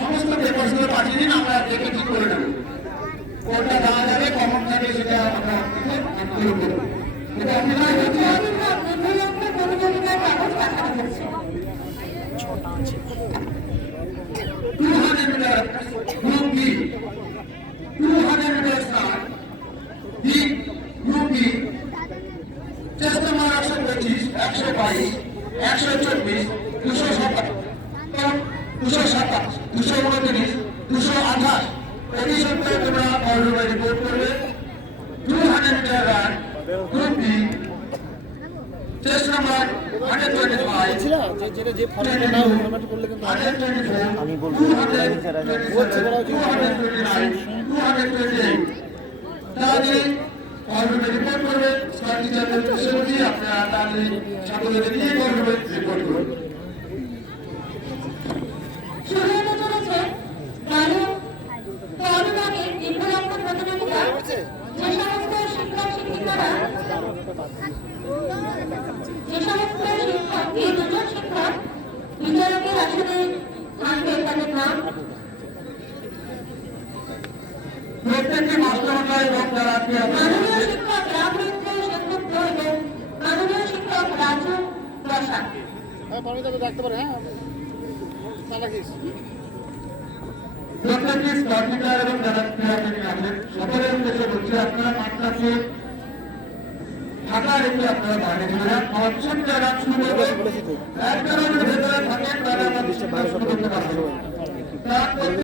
সমস্ত পেপারসগুলো পাঠিয়ে দিন, আমরা দেখে ঠিক করে নেব কোনটা দেওয়া যাবে, কমন থাকে সেটা আমরা করব। এটা অভিনয় হচ্ছে group B 200 metre start, B group B চেষ্টা নম্বর 125, 122, 124, 227, 227, 229, 228 এই সপ্তাহে তোমরা অলরেডি রিপোর্ট করবে। 200 মিটার রান গ্রুপ বি চেষ্টা নম্বর 125, যে ফর্মেটে না ফর্মেট করলে কিন্তু আমি বলবো 229, তাহলে অলরেডি রিপোর্ট করবে। স্কোয়াড টিচারদের উদ্দেশ্যে আপনারা তাহলে সকলের নিয়ে করবেন রিপোর্ট করবেন। শুরু হতে চলেছে বিভাগের দীর্ঘলক্ষ প্রতিযোগিতা। যে সমস্ত শিক্ষক শিক্ষিকারা এই দুজন শিক্ষক বিচারকের আসনে থাকবে তাদের নাম প্রত্যেকটি মাস্টারমশাই এবং যারা মাননীয় শিক্ষক রামরুদ্র সেনগুপ্ত এবং মাননীয় শিক্ষক রাজু প্রসাদ। প্রত্যেকটি স্কোয়াড টিচার এবং যারা ক্রীড়াপ্রেমী আছেন সকলের উদ্দেশ্যে বলছি, আপনারা মাঠটাকে ফাঁকা রেখে আপনারা বাইরে চলে যান। অপশন যারা শুরু করবে এক কারণের ভেতরে থাকেন তারা আমরা করতে পারবো।